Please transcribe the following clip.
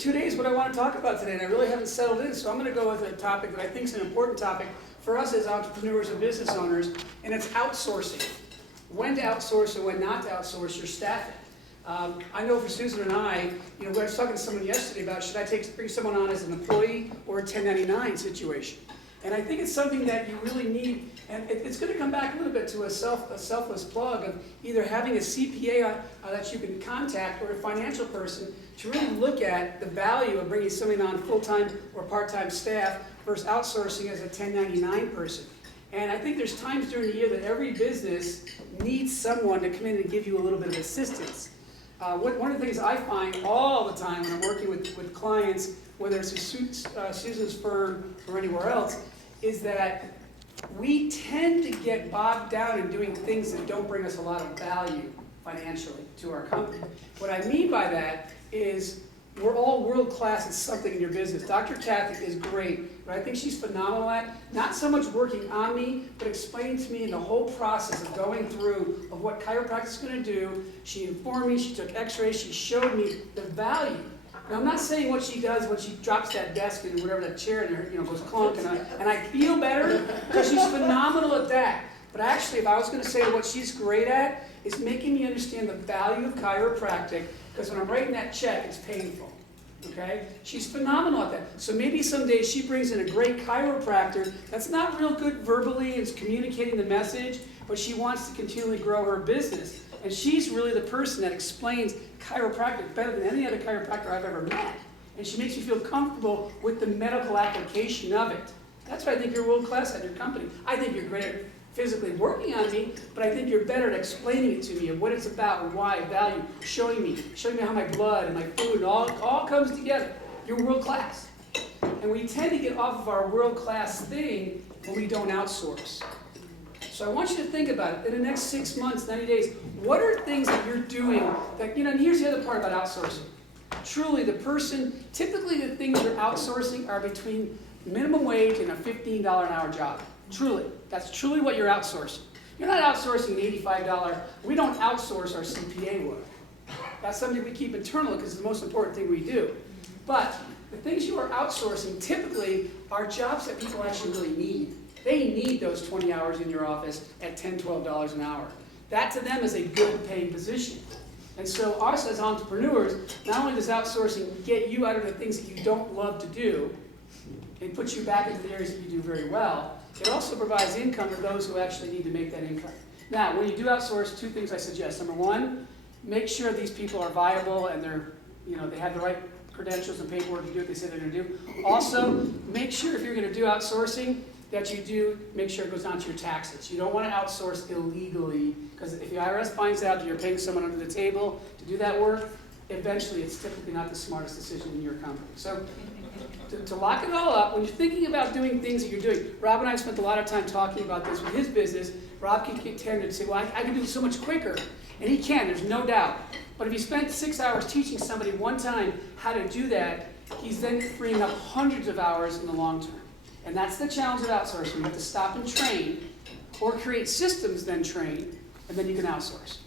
2 days what I want to talk about today, and I really haven't settled in, so I'm going to go with a topic that I think is an important topic for us as entrepreneurs and business owners, and it's outsourcing. When to outsource and when not to outsource your staffing. I know for Susan and I, we were talking to someone yesterday about should I bring someone on as an employee or a 1099 situation. And I think it's something that you really need, and it's going to come back a little bit to a selfless plug of either having a CPA that you can contact or a financial person to really look at the value of bringing somebody on full-time or part-time staff versus outsourcing as a 1099 person. And I think there's times during the year that every business needs someone to come in and give you a little bit of assistance. One of the things I find all the time when I'm working with clients, whether it's Susan's firm or anywhere else, is that we tend to get bogged down in doing things that don't bring us a lot of value financially to our company. What I mean by that is we're all world-class at something in your business. Dr. Kathy is great, but I think she's phenomenal at not so much working on me, but explaining to me in the whole process of going through of what chiropractic is going to do. She informed me, she took x-rays, she showed me the value. Now, I'm not saying what she does when she drops that desk and whatever that chair in her, goes clunk, and I feel better because she's phenomenal at that. But actually, if I was going to say what she's great at, is making me understand the value of chiropractic, because when I'm writing that check, it's painful. Okay? She's phenomenal at that. So maybe someday she brings in a great chiropractor that's not real good verbally and is communicating the message, but she wants to continually grow her business. And she's really the person that explains chiropractic better than any other chiropractor I've ever met. And she makes me feel comfortable with the medical application of it. That's why I think you're world class at your company. I think you're great at physically working on me, but I think you're better at explaining it to me of what it's about and why, value, showing me how my blood and my food and all comes together. You're world class. And we tend to get off of our world class thing when we don't outsource. So I want you to think about it. In the next 6 months, 90 days, what are things that you're doing that, and here's the other part about outsourcing. Truly, typically the things you're outsourcing are between minimum wage and a $15 an hour job. Truly. That's truly what you're outsourcing. You're not outsourcing an $85. We don't outsource our CPA work. That's something we keep internal because it's the most important thing we do. But the things you are outsourcing typically are jobs that people actually really need. They need those 20 hours in your office at $10, $12 an hour. That to them is a good paying position. And so us as entrepreneurs, not only does outsourcing get you out of the things that you don't love to do and put you back into the areas that you do very well, it also provides income for those who actually need to make that income. Now, when you do outsource, 2 things I suggest. Number 1, make sure these people are viable and they have the right credentials and paperwork to do what they say they're going to do. Also, make sure if you're going to do outsourcing that you do make sure it goes down to your taxes. You don't want to outsource illegally, because if the IRS finds out that you're paying someone under the table to do that work, eventually it's typically not the smartest decision in your company. So to lock it all up, when you're thinking about doing things that you're doing, Rob and I have spent a lot of time talking about this with his business. Rob can tend to say, well, I can do it so much quicker. And he can, there's no doubt. But if he spent 6 hours teaching somebody one time how to do that, he's then freeing up hundreds of hours in the long term. And that's the challenge of outsourcing. You have to stop and train, or create systems, then train, and then you can outsource.